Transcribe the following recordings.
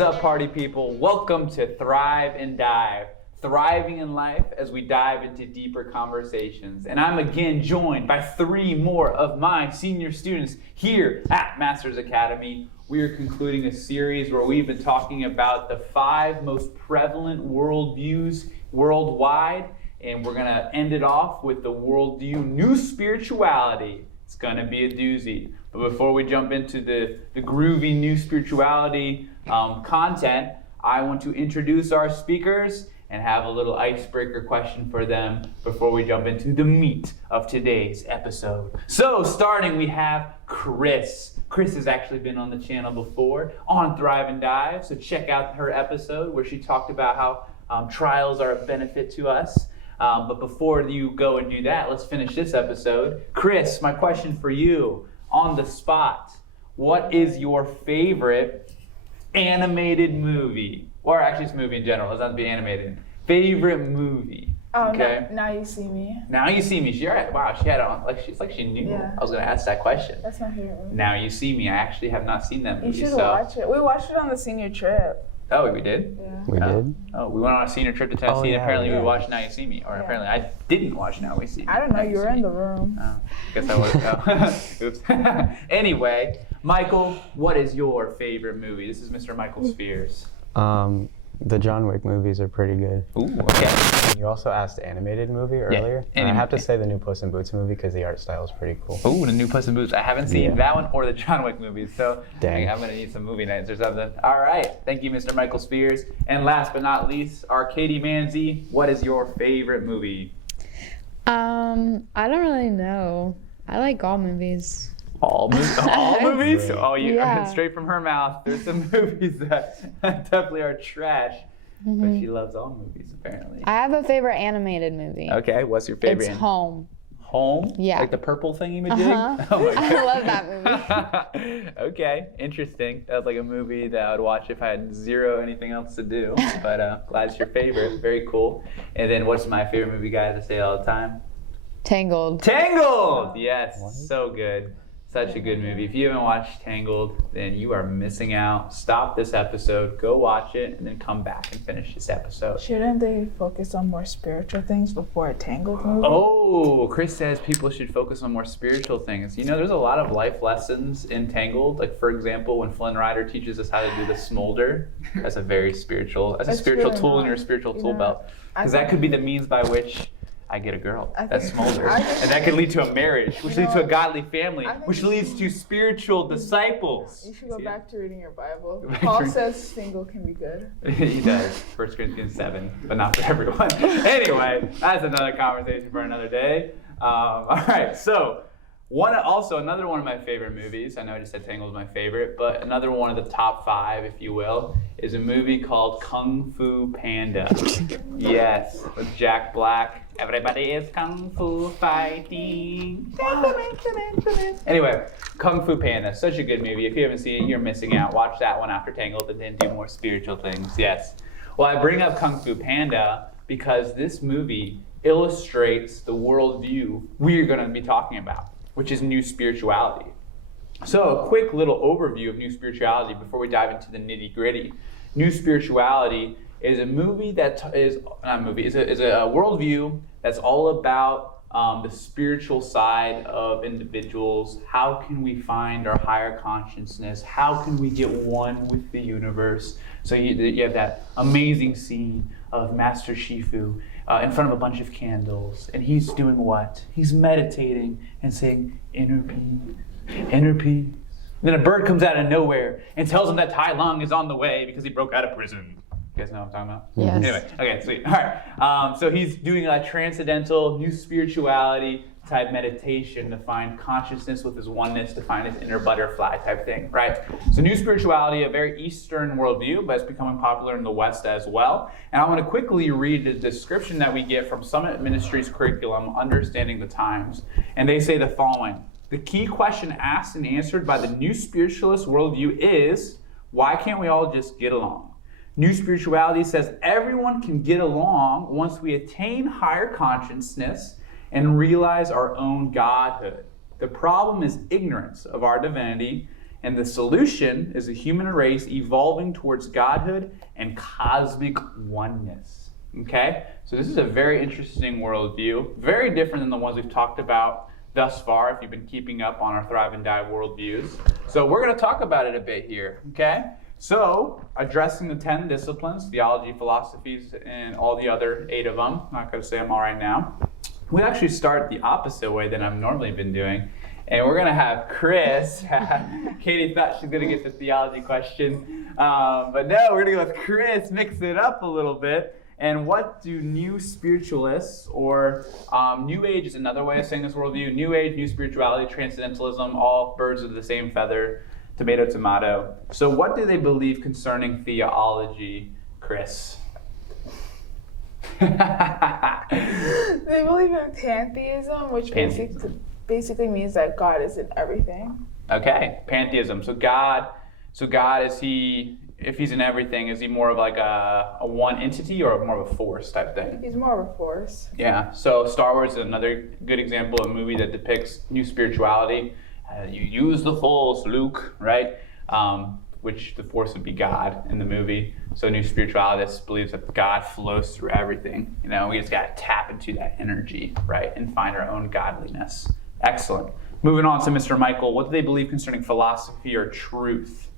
is up, party people? Welcome to Thrive and Dive. Thriving in life as we dive into deeper conversations. And I'm again joined by 3 more of my senior students here at Masters Academy. We are concluding a series where we've been talking about the 5 most prevalent worldviews worldwide. And we're going to end it off with the worldview New Spirituality. It's going to be a doozy. But before we jump into the groovy New Spirituality content, I want to introduce our speakers and have a little icebreaker question for them before we jump into the meat of today's episode. So starting, we have Chris. Chris has actually been on the channel before on Thrive and Dive, so check out her episode where she talked about how trials are a benefit to us. But before you go and do that, let's finish this episode. Chris, my question for you, on the spot, what is your favorite animated movie? Or actually, it's a movie in general. It doesn't have to be animated. Favorite movie. Okay. Now You See Me. Now You See Me. Wow, she had it on. It's like she knew. Yeah. I was going to ask that question. That's my favorite movie. Now You See Me. I actually have not seen that movie. You should watch it. We watched it on the senior trip. Oh, we did? Yeah. We did? Oh, we went on a senior trip to Tennessee, and apparently we watched Now You See Me. Or apparently I didn't watch Now We See Me. I don't know. You were in the room. Oh, guess I was. Oops. Anyway, Michael, what is your favorite movie? This is Mr. Michael Spears. The John Wick movies are pretty good. Ooh, okay. You also asked animated movie earlier. And I have to say the new Puss in Boots movie because the art style is pretty cool. Ooh, the new Puss in Boots. I haven't seen that one or the John Wick movies, so Dang. I'm going to need some movie nights or something. All right. Thank you, Mr. Michael Spears. And last but not least, our Katie Manzi. What is your favorite movie? I don't really know. I like all movies. All movies? Oh, you Yeah. straight from her mouth. There's some movies that definitely are trash, but she loves all movies apparently. I have a favorite animated movie. Okay, what's your favorite? It's Home. Home? Yeah. Like the purple thingy-majig? Uh-huh. Oh my God. I love that movie. Okay, interesting. That was like a movie that I would watch if I had zero anything else to do. But glad it's your favorite. Very cool. And then what's my favorite movie, guys? I say it all the time. Tangled. Tangled! Yes, What? so good. Such a good movie. If you haven't watched Tangled, then you are missing out. Stop this episode, go watch it, and then come back and finish this episode. Shouldn't they focus on more spiritual things before a Tangled movie? Oh, Chris says people should focus on more spiritual things. You know, there's a lot of life lessons in Tangled. Like, for example, when Flynn Rider teaches us how to do the smolder, that's a very spiritual, that's a spiritual really tool in not. your spiritual You tool know, belt. Because that could be the means by which I get a girl. That's smolder. And that could lead to a marriage, which leads to a godly family, which leads to spiritual disciples. You should go back to reading your Bible. back Paul to- says single can be good. He does. 1 Corinthians 7, but not for everyone. Anyway, that's another conversation for another day. All right, so another one of my favorite movies, I know I just said Tangled was my favorite, but another one of the top 5, if you will, is a movie called Kung Fu Panda. Yes, with Jack Black. Everybody is Kung Fu fighting. Anyway, Kung Fu Panda, such a good movie. If you haven't seen it, you're missing out. Watch that one after Tangled and then do more spiritual things. Yes. Well, I bring up Kung Fu Panda because this movie illustrates the worldview we're going to be talking about, which is New Spirituality. So a quick little overview of New Spirituality before we dive into the nitty-gritty. New Spirituality is a movie is a worldview that's all about the spiritual side of individuals. How can we find our higher consciousness? How can we get one with the universe? So you have that amazing scene of Master Shifu in front of a bunch of candles, and he's doing what? He's meditating and saying, inner peace, inner peace. Then a bird comes out of nowhere and tells him that Tai Lung is on the way because he broke out of prison. You guys know what I'm talking about? Yes. Anyway, okay, sweet. All right. So he's doing a transcendental, new spirituality type meditation to find consciousness with his oneness, to find his inner butterfly type thing, right? So new spirituality, a very Eastern worldview, but it's becoming popular in the West as well. And I want to quickly read the description that we get from Summit Ministries curriculum, Understanding the Times. And they say the following: the key question asked and answered by the new spiritualist worldview is, why can't we all just get along? New spirituality says everyone can get along once we attain higher consciousness and realize our own godhood. The problem is ignorance of our divinity And the solution is the human race evolving towards godhood and cosmic oneness. Okay? So this is a very interesting worldview, very different than the ones we've talked about thus far, if you've been keeping up on our Thrive and Die worldviews. So we're going to talk about it a bit here, okay? So, addressing the 10 disciplines, theology, philosophies, and all the other 8 of them. I'm not going to say them all right now. We actually start the opposite way than I've normally been doing. And we're going to have Chris. Katie thought she's going to get the theology question. But no, we're going to go with Chris, mix it up a little bit. And what do new spiritualists, or New Age is another way of saying this worldview, New Age, New Spirituality, Transcendentalism, all birds of the same feather, tomato, tomato. So what do they believe concerning theology, Chris? They believe in pantheism, which basically means that God is in everything. Okay, pantheism. So God is he, if he's in everything, is he more of like a one entity or more of a force type thing? He's more of a force. Yeah, so Star Wars is another good example of a movie that depicts new spirituality. You use the Force, Luke, right? Which the Force would be God in the movie. So new spiritualist believes that God flows through everything. You know, we just got to tap into that energy, right? And find our own godliness. Excellent. Moving on to Mr. Michael, what do they believe concerning philosophy or truth?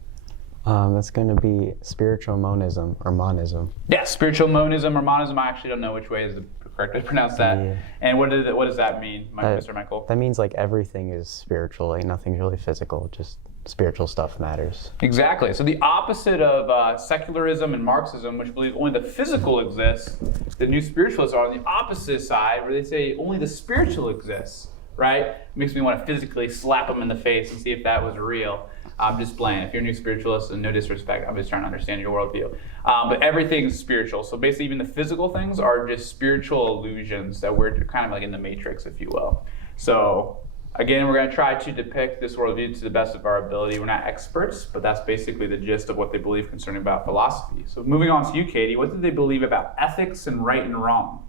That's going to be spiritual monism or monism. Yeah, spiritual monism or monism. I actually don't know which way is the correct way to pronounce that. Yeah. And what does that mean, Mr. Michael? That means like everything is spiritual, like nothing's really physical, just spiritual stuff matters. Exactly. So the opposite of secularism and Marxism, which believe only the physical exists, the new spiritualists are on the opposite side, where they say only the spiritual exists, right? It makes me want to physically slap them in the face and see if that was real. I'm just playing. If you're a new spiritualist, and no disrespect, I'm just trying to understand your worldview. But everything's spiritual. So basically, even the physical things are just spiritual illusions that we're kind of like in the Matrix, if you will. So again, we're going to try to depict this worldview to the best of our ability. We're not experts, but that's basically the gist of what they believe concerning about philosophy. So moving on to you, Katie, what do they believe about ethics and right and wrong?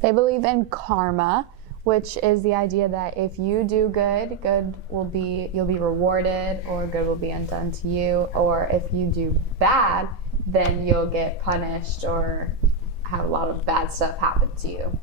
They believe in karma, which is the idea that if you do good, you'll be rewarded, or good will be undone to you. Or if you do bad, then you'll get punished or have a lot of bad stuff happen to you.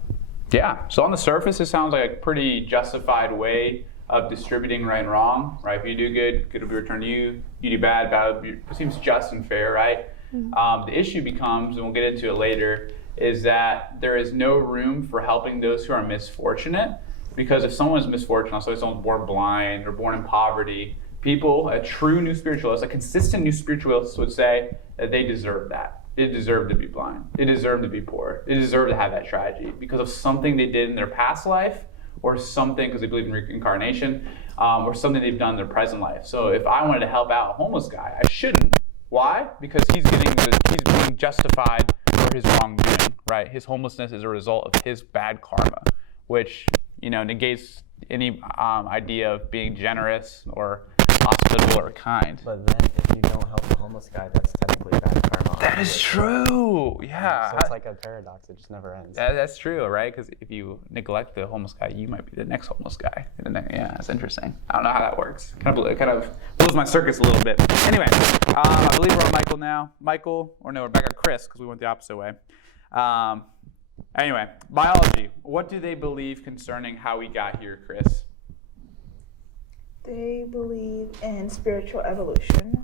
Yeah, so on the surface, it sounds like a pretty justified way of distributing right and wrong, right? If you do good, good will be returned to you. You do bad, bad will be, it seems just and fair, right? Mm-hmm. The issue becomes, and we'll get into it later, is that there is no room for helping those who are misfortunate, because if someone is misfortunate, so if someone's born blind or born in poverty, people, a true new spiritualist, a consistent new spiritualist would say that they deserve that. They deserve to be blind. They deserve to be poor. They deserve to have that tragedy because of something they did in their past life, or something because they believe in reincarnation, or something they've done in their present life. So if I wanted to help out a homeless guy, I shouldn't. Why? Because he's being justified for his wrongdoing, right? His homelessness is a result of his bad karma, which, negates any idea of being generous or hospitable or kind. But then if you don't help the homeless guy, that's technically bad karma. That is true. Yeah. So it's like a paradox. It just never ends. That's true, right? Because if you neglect the homeless guy, you might be the next homeless guy. Yeah, that's interesting. I don't know how that works. It kind of blows my circuits a little bit. Anyway, I believe we're on Michael now. We're back on Chris because we went the opposite way. Anyway, biology. What do they believe concerning how we got here, Chris? They believe in spiritual evolution.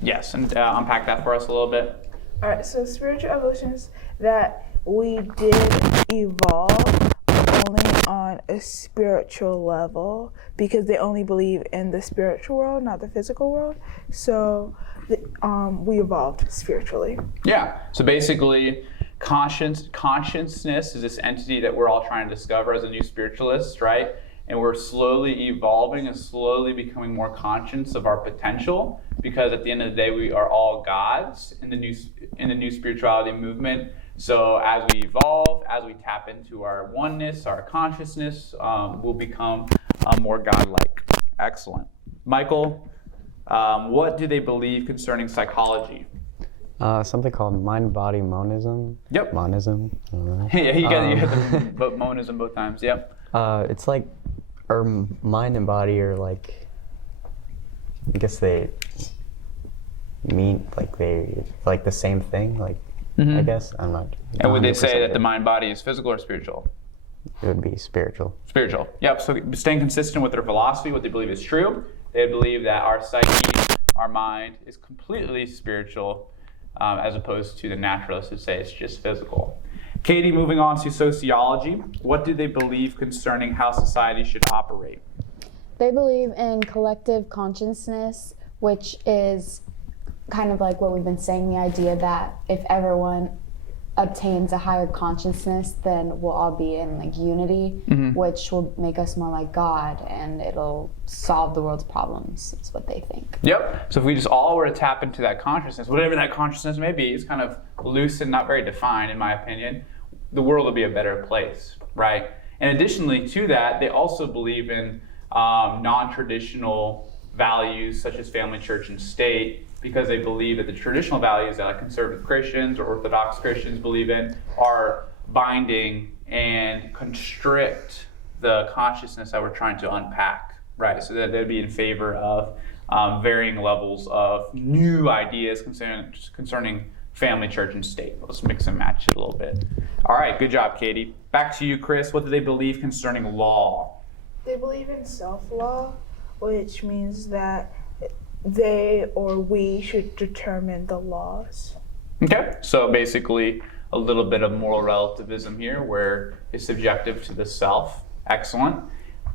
Yes, and unpack that for us a little bit. All right, so spiritual evolution is that we did evolve only on a spiritual level, because they only believe in the spiritual world, not the physical world. So we evolved spiritually. Yeah, so basically consciousness is this entity that we're all trying to discover as a new spiritualist, right? And we're slowly evolving and slowly becoming more conscious of our potential, because at the end of the day, we are all gods in the new spirituality movement. So as we evolve, as we tap into our oneness, our consciousness, we'll become more godlike. Excellent. Michael, what do they believe concerning psychology? Something called mind-body monism. Yep. Monism. Yeah, you got the monism both times. Yep. It's like our mind and body are like I guess they mean like the same thing. Like I guess I'm not. And would they say that sure. the mind body is physical or spiritual? It would be spiritual. Spiritual. Yep. So staying consistent with their philosophy, what they believe is true. They believe that our psyche, our mind, is completely spiritual, as opposed to the naturalists who say it's just physical. Katie, moving on to sociology, what do they believe concerning how society should operate? They believe in collective consciousness, which is kind of like what we've been saying, the idea that if everyone obtains a higher consciousness, then we'll all be in like unity, which will make us more like God, and it'll solve the world's problems, is what they think. Yep. So if we just all were to tap into that consciousness, whatever that consciousness may be, it's kind of loose and not very defined, in my opinion, the world will be a better place, right? And additionally to that, they also believe in non-traditional values such as family, church, and state, because they believe that the traditional values that like conservative Christians or Orthodox Christians believe in are binding and constrict the consciousness that we're trying to unpack, right? So that they'd be in favor of varying levels of new ideas concerning family, church, and state. Let's mix and match it a little bit. All right, good job, Katie. Back to you, Chris. What do they believe concerning law? They believe in self-law, which means that they or we should determine the laws. Okay, so basically a little bit of moral relativism here, where it's subjective to the self. Excellent.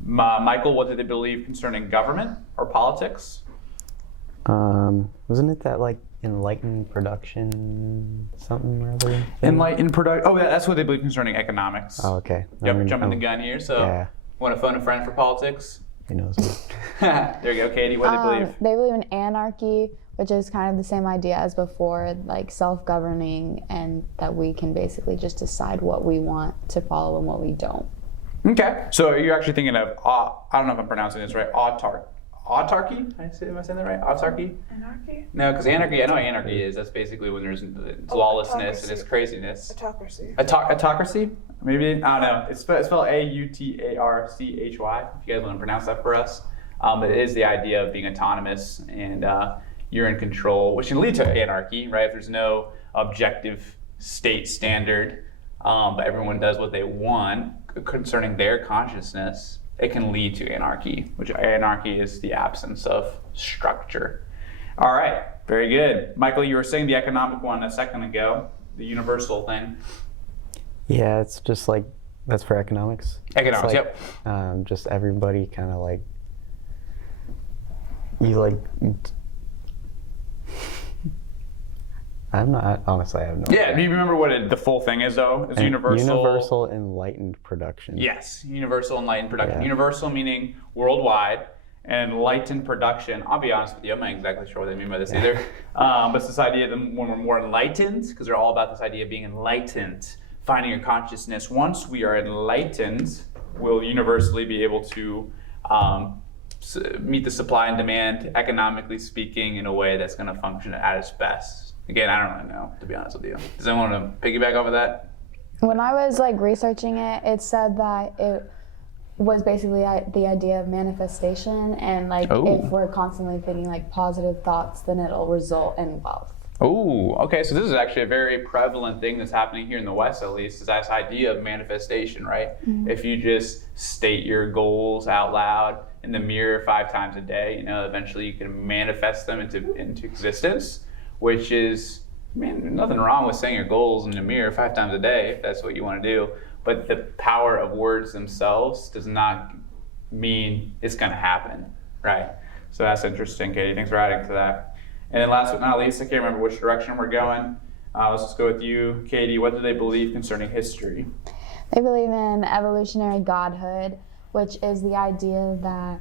Michael, what do they believe concerning government or politics? Wasn't it that like enlightened production something or other? Enlightened production. Oh, that's what they believe concerning economics. Oh, okay. Yep, jumping the gun here. So, yeah. Want to phone a friend for politics? He knows me. There you go, Katie. What do they believe? They believe in anarchy, which is kind of the same idea as before, like self-governing, and that we can basically just decide what we want to follow and what we don't. Okay, so you're actually thinking of, I don't know if I'm pronouncing this right, autarky? Am I saying that right? Autarky? Anarchy? No, because anarchy, I know what anarchy is. That's basically when there's lawlessness and it's craziness. Autocracy. Autocracy? Maybe? I don't know. It's spelled Autarchy, if you guys want to pronounce that for us. But it is the idea of being autonomous and you're in control, which can lead to anarchy, right? If there's no objective state standard, but everyone does what they want concerning their consciousness, it can lead to anarchy, which anarchy is the absence of structure. All right, very good. Michael, you were saying the economic one a second ago, the universal thing. Yeah, it's just like, that's for economics. Economics, like, yep. Just everybody kind of like, you like, honestly, I have no idea. Yeah, do you remember what the full thing is though? It's universal. Universal enlightened production. Yes, universal enlightened production. Yeah. Universal meaning worldwide, and enlightened production. I'll be honest with you, I'm not exactly sure what they mean by this either. But it's this idea that when we're more enlightened, because they're all about this idea of being enlightened, finding your consciousness. Once we are enlightened, we'll universally be able to meet the supply and demand, economically speaking, in a way that's going to function at its best. Again, I don't really know, to be honest with you. Does anyone want to piggyback off of that? When I was like researching it, it said that it was basically the idea of manifestation, and like if we're constantly thinking like positive thoughts, then it'll result in wealth. Oh, okay. So this is actually a very prevalent thing that's happening here in the West, at least, is this idea of manifestation, right? Mm-hmm. If you just state your goals out loud in the mirror 5 times a day, eventually you can manifest them into existence, which is, nothing wrong with saying your goals in the mirror 5 times a day if that's what you want to do. But the power of words themselves does not mean it's going to happen, right? So that's interesting, Katie. Thanks for adding to that. And then last but not least, I can't remember which direction we're going. Let's just go with you, Katie. What do they believe concerning history? They believe in evolutionary godhood, which is the idea that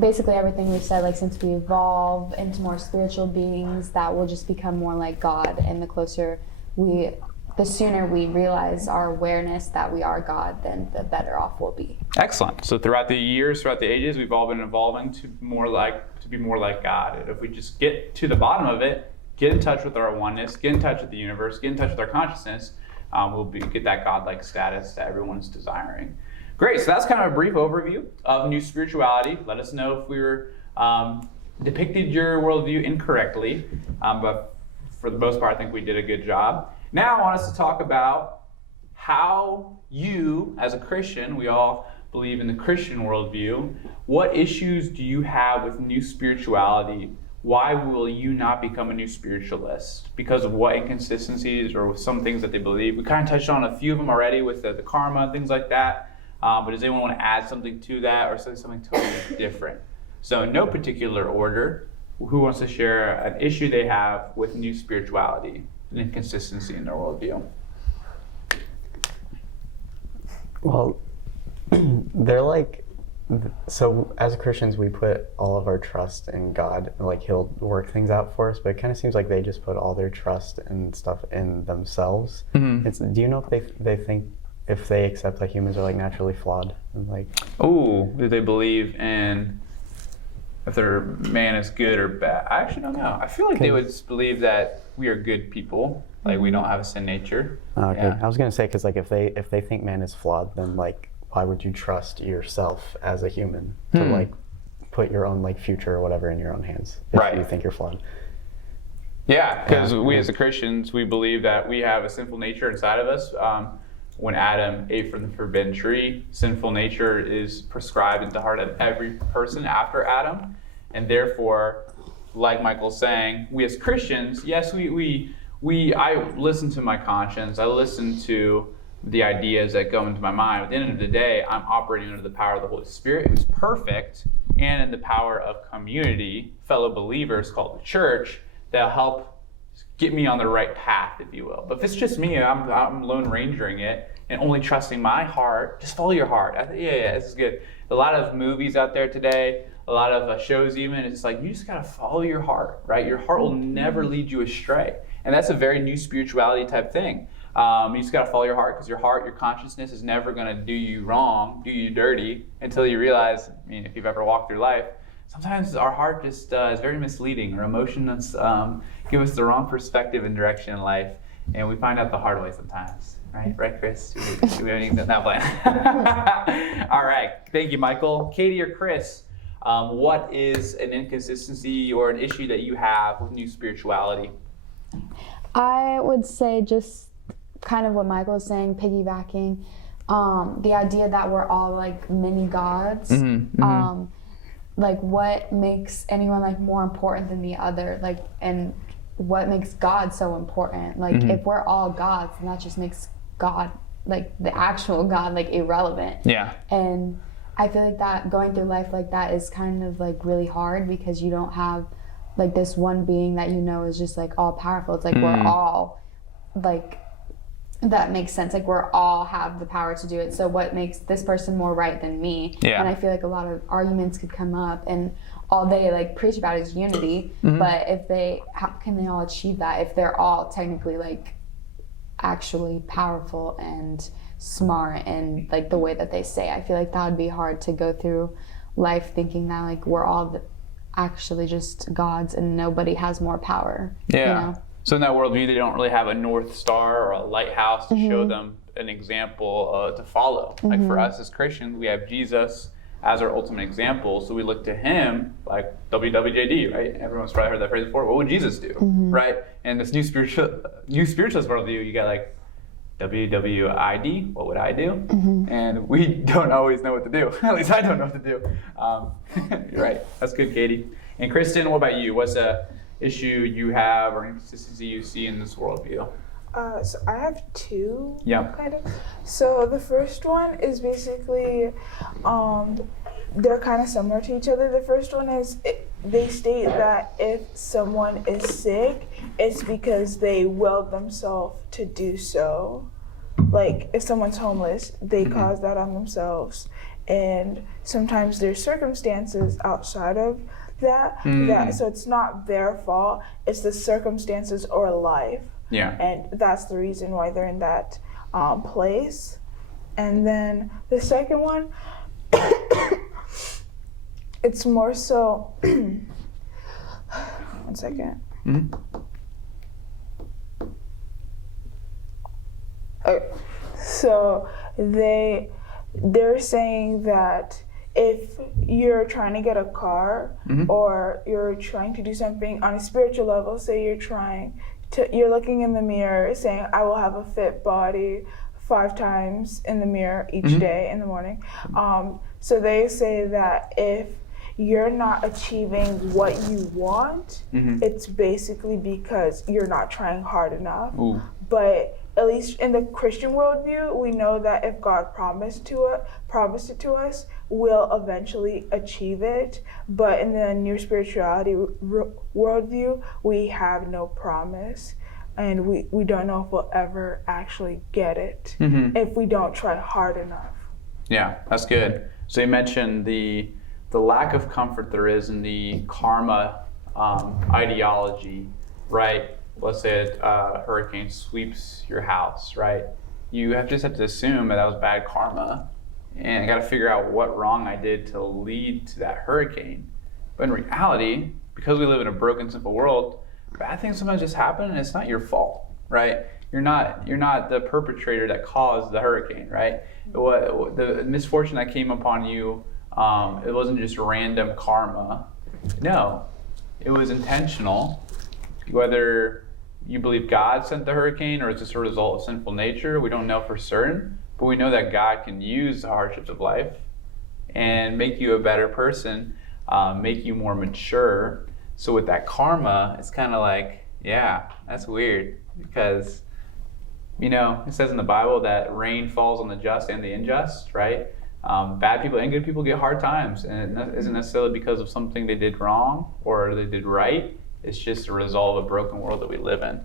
basically everything we've said, like since we evolve into more spiritual beings, that we'll just become more like God. And the sooner we realize our awareness that we are God, then the better off we'll be. Excellent. So throughout the years, throughout the ages, we've all been evolving to be more like God. And if we just get to the bottom of it, get in touch with our oneness, get in touch with the universe, get in touch with our consciousness, we'll get that godlike status that everyone's desiring. Great. So that's kind of a brief overview of new spirituality. Let us know if we were depicted your worldview incorrectly, but for the most part, I think we did a good job. Now I want us to talk about how you, as a Christian, we all believe in the Christian worldview, what issues do you have with new spirituality? Why will you not become a new spiritualist? Because of what inconsistencies or some things that they believe? We kind of touched on a few of them already with the karma and things like that. But does anyone want to add something to that or say something totally different? So in no particular order, who wants to share an issue they have with new spirituality and inconsistency in their worldview? Well, they're like, so as Christians, we put all of our trust in God, and like He'll work things out for us, but it kind of seems like they just put all their trust and stuff in themselves. Mm-hmm. Do you know if they think, if they accept that humans are like naturally flawed? And like, oh, do they believe in if their man is good or bad? I actually don't know. I feel like they would believe that we are good people, like we don't have a sin nature. Okay, yeah. I was gonna say, because like if they think man is flawed, then like why would you trust yourself as a human to like put your own like future or whatever in your own hands if you think you're flawed? Yeah, because we as the Christians, we believe that we have a sinful nature inside of us. When Adam ate from the forbidden tree, sinful nature is prescribed into the heart of every person after Adam. And therefore, like Michael's saying, we as Christians, yes, I listen to my conscience. I listen to the ideas that go into my mind. At the end of the day, I'm operating under the power of the Holy Spirit, who's perfect, and in the power of community, fellow believers called the church, that'll help get me on the right path, if you will. But if it's just me, I'm lone rangering it and only trusting my heart, just follow your heart. Yeah, this is good. A lot of movies out there today, a lot of shows even, it's like you just gotta follow your heart, right? Your heart will never lead you astray. And that's a very new spirituality type thing. You just gotta follow your heart, because your heart, your consciousness is never gonna do you wrong, do you dirty, until you realize, I mean, if you've ever walked through life, sometimes our heart just is very misleading. Our emotions give us the wrong perspective and direction in life, and we find out the hard way sometimes. Right, Chris? Do we have anything that plan? All right, thank you, Michael. Katie or Chris, what is an inconsistency or an issue that you have with new spirituality? I would say just kind of what Michael was saying, piggybacking, the idea that we're all like mini gods. Like what makes anyone like more important than the other, like, and what makes God so important? Like if we're all gods, then that just makes God, like the actual God, like irrelevant. Yeah. And I feel like that going through life like that is kind of like really hard, because you don't have like this one being that you know is just like all powerful. It's like we're all like, that makes sense. Like we're all have the power to do it. So what makes this person more right than me? Yeah. And I feel like a lot of arguments could come up, and all they like preach about is unity. But how can they all achieve that if they're all technically like actually powerful and smart and like the way that they say? I feel like that would be hard to go through life thinking that like we're all actually just gods and nobody has more power. Yeah. You know? So in that worldview, they don't really have a North Star or a lighthouse to show them an example to follow. Like for us as Christians, we have Jesus as our ultimate example, so we look to Him like WWJD, right? Everyone's probably heard that phrase before. What would Jesus do, right? And this new spiritualist worldview, you got like WWID, what would I do? And we don't always know what to do. At least I don't know what to do. You're right. That's good, Katie. And Kristen, what about you? What's a issue you have or inconsistency you see in this worldview? So I have two, kind of. So the first one is basically, they're kind of similar to each other. The first one is they state that if someone is sick, it's because they willed themselves to do so. Like if someone's homeless, they caused that on themselves. And sometimes there's circumstances outside of that, so it's not their fault, it's the circumstances or life. Yeah. And that's the reason why they're in that place. And then the second one, it's more so, one second. Okay. So they're saying that if you're trying to get a car or you're trying to do something on a spiritual level, say you're looking in the mirror saying, I will have a fit body 5 times in the mirror each day in the morning. So they say that if you're not achieving what you want, it's basically because you're not trying hard enough. Ooh. But at least in the Christian worldview, we know that if God promised it to us, we'll eventually achieve it. But in the New Spirituality worldview, we have no promise. And we don't know if we'll ever actually get it if we don't try hard enough. Yeah, that's good. So you mentioned the lack of comfort there is in the karma ideology, right? Let's say a hurricane sweeps your house, right? You just have to assume that was bad karma, and I got to figure out what wrong I did to lead to that hurricane. But in reality, because we live in a broken, simple world, bad things sometimes just happen, and it's not your fault, right? You're not the perpetrator that caused the hurricane, right? The misfortune that came upon you, it wasn't just random karma. No, it was intentional. Whether you believe God sent the hurricane or it's just a result of sinful nature, we don't know for certain, but we know that God can use the hardships of life and make you a better person, make you more mature. So with that karma, it's kind of like, yeah, that's weird, because it says in the Bible that rain falls on the just and the unjust, right? Bad people and good people get hard times, and it isn't necessarily because of something they did wrong or they did right. It's just a result of a broken world that we live in.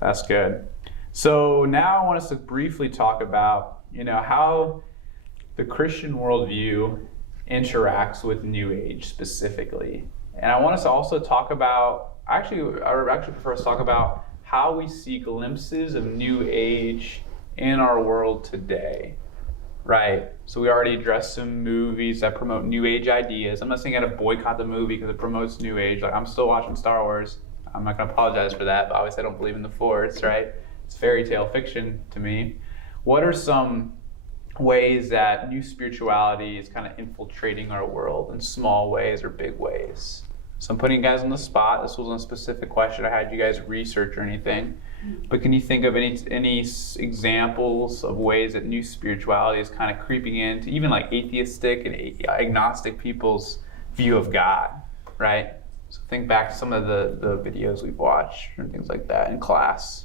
That's good. So now I want us to briefly talk about, how the Christian worldview interacts with New Age specifically. And I want us to also talk about, I would prefer us to talk about how we see glimpses of New Age in our world today, right? So we already addressed some movies that promote New Age ideas. I'm not saying I gotta boycott the movie because it promotes New Age. Like, I'm still watching Star Wars. I'm not gonna apologize for that, but obviously I don't believe in the Force, right? It's fairy tale fiction to me. What are some ways that new spirituality is kind of infiltrating our world in small ways or big ways? So I'm putting you guys on the spot. This wasn't a specific question I had you guys research or anything, but can you think of any examples of ways that new spirituality is kind of creeping into even like atheistic and agnostic people's view of God, right? So think back to some of the videos we've watched and things like that in class.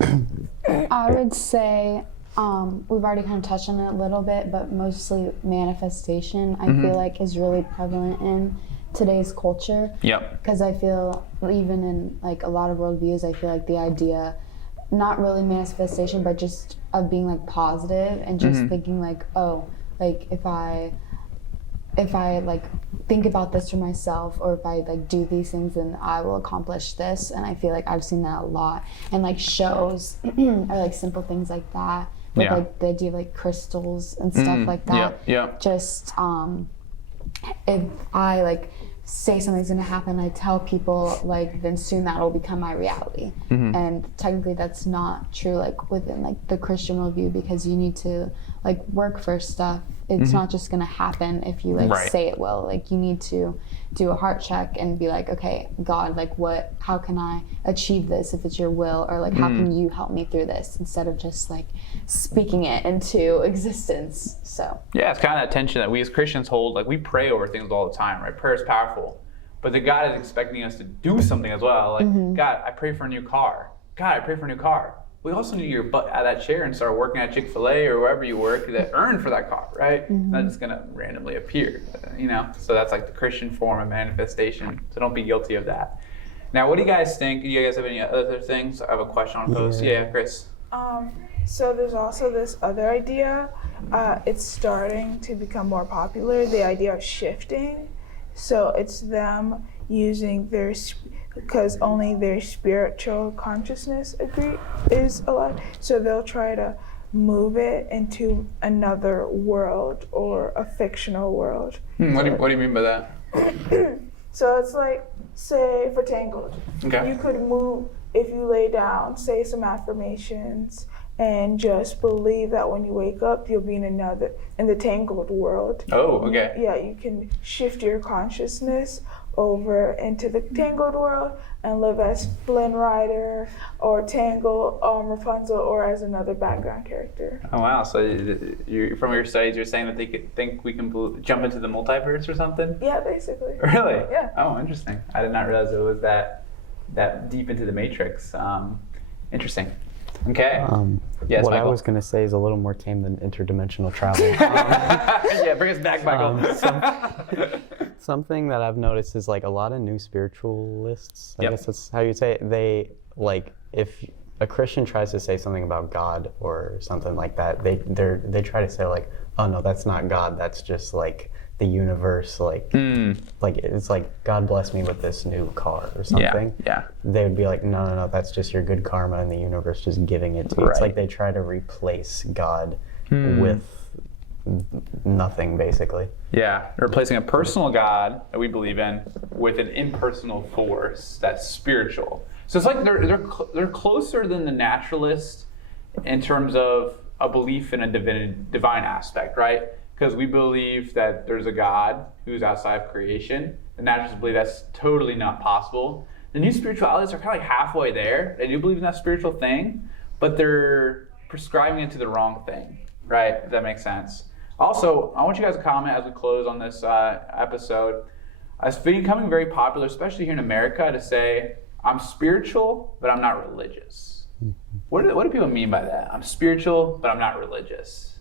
I would say we've already kind of touched on it a little bit, but mostly manifestation, I feel like, is really prevalent in today's culture. Yep. Because I feel even in like a lot of worldviews, I feel like the idea, not really manifestation, but just of being like positive and just thinking like, oh, like if I like think about this for myself, or if I like do these things, then I will accomplish this. And I feel like I've seen that a lot. And like shows or like simple things like that. With like the idea of like crystals and stuff like that. Just if I like say something's gonna happen, I tell people, like, then soon that will become my reality. And technically that's not true like within like the Christian worldview, because you need to like work for stuff. It's not just gonna happen if you like say it will. Like you need to do a heart check and be like, okay, God, like how can I achieve this if it's your will, or like how can you help me through this, instead of just like speaking it into existence. So yeah, it's kind of that tension that we as Christians hold. Like we pray over things all the time, right? Prayer is powerful, but the God is expecting us to do something as well. Like God, I pray for a new car. God, I pray for a new car. We also need to get your butt out of that chair and start working at Chick-fil-A or wherever you work that earn for that car, right? It's not just gonna randomly appear, So that's like the Christian form of manifestation. So don't be guilty of that. Now, what do you guys think? Do you guys have any other things? I have a question on post. Yeah, Chris. So there's also this other idea. It's starting to become more popular, the idea of shifting. So it's them using because only their spiritual consciousness is allowed. So they'll try to move it into another world or a fictional world. What do you mean by that? So it's like, say for Tangled, you could move, if you lay down, say some affirmations, and just believe that when you wake up, you'll be in the tangled world. Oh, okay. Yeah, you can shift your consciousness over into the tangled world and live as Flynn Rider or Tangle, Rapunzel, or as another background character. Oh wow! So you, from your studies, you're saying that they could think we can jump into the multiverse or something? Yeah, basically. Really? Yeah. Oh, interesting. I did not realize it was that deep into the Matrix. Interesting. Okay. Yes, what Michael? I was going to say is a little more tame than interdimensional travel. Yeah, bring us back, Michael. Something that I've noticed is like a lot of new spiritualists, I Yep. guess that's how you say it, they like if a Christian tries to say something about God or something like that, they try to say like, oh no, that's not God, that's just like the universe, like it's like God bless me with this new car or something. Yeah. They would be like, no, that's just your good karma and the universe just giving it to you. It's Right. like they try to replace God with nothing, basically. Yeah, replacing a personal God that we believe in with an impersonal force that's spiritual. So it's like they're closer than the naturalist in terms of a belief in a divine aspect, right? Because we believe that there's a God who's outside of creation. The naturalists believe that's totally not possible. The new spiritualists are kind of like halfway there. They do believe in that spiritual thing, but they're prescribing it to the wrong thing, right? If that makes sense. Also, I want you guys to comment as we close on this episode. It's becoming very popular, especially here in America, to say, I'm spiritual, but I'm not religious. What do people mean by that? I'm spiritual, but I'm not religious.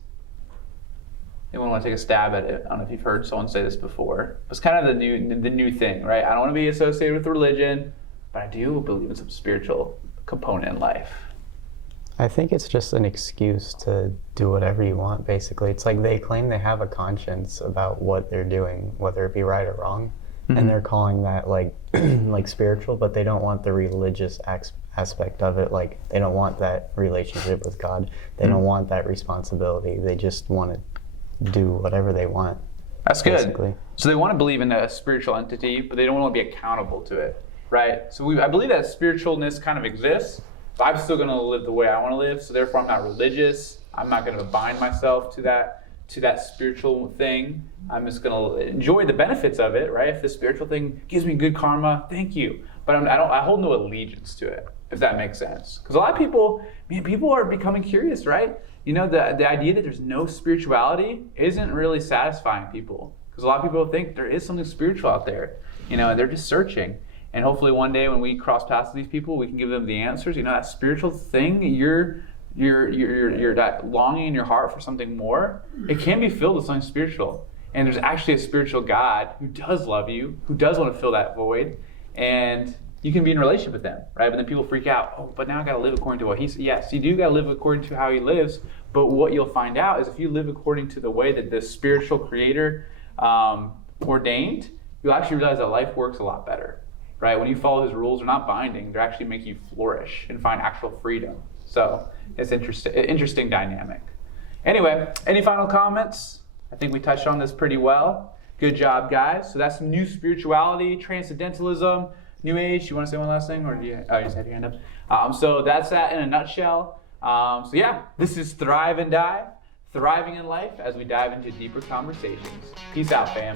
Anyone want to take a stab at it? I don't know if you've heard someone say this before. It's kind of the new thing, right? I don't want to be associated with religion, but I do believe in some spiritual component in life. I think it's just an excuse to do whatever you want, basically. It's like they claim they have a conscience about what they're doing, whether it be right or wrong. And they're calling that like like spiritual, but they don't want the religious aspect of it. Like they don't want that relationship with God. They don't want that responsibility. They just want to do whatever they want. That's good. Basically. So they want to believe in a spiritual entity, but they don't want to be accountable to it, right? So I believe that spiritualness kind of exists, but I'm still going to live the way I want to live. So therefore, I'm not religious. I'm not going to bind myself to that spiritual thing. I'm just going to enjoy the benefits of it, right? If the spiritual thing gives me good karma, thank you. But I hold no allegiance to it, if that makes sense. Because a lot of people are becoming curious, right? You know, the idea that there's no spirituality isn't really satisfying people. Because a lot of people think there is something spiritual out there, you know, and they're just searching. And hopefully one day when we cross paths with these people, we can give them the answers. You know, that spiritual thing, you're that longing in your heart for something more, it can be filled with something spiritual. And there's actually a spiritual God who does love you, who does want to fill that void, and you can be in a relationship with them, right? But then people freak out, oh, but now I got to live according to what he said. Yes, you do got to live according to how he lives, but what you'll find out is if you live according to the way that the spiritual creator ordained, you'll actually realize that life works a lot better, right? When you follow his rules, they're not binding, they're actually making you flourish and find actual freedom. So it's interesting dynamic. Anyway, any final comments? I think we touched on this pretty well. Good job, guys. So that's new spirituality, transcendentalism, New Age. You want to say one last thing, or you just had your hand up? So that's that in a nutshell. So yeah, this is Thrive and Dive, thriving in life as we dive into deeper conversations. Peace out, fam.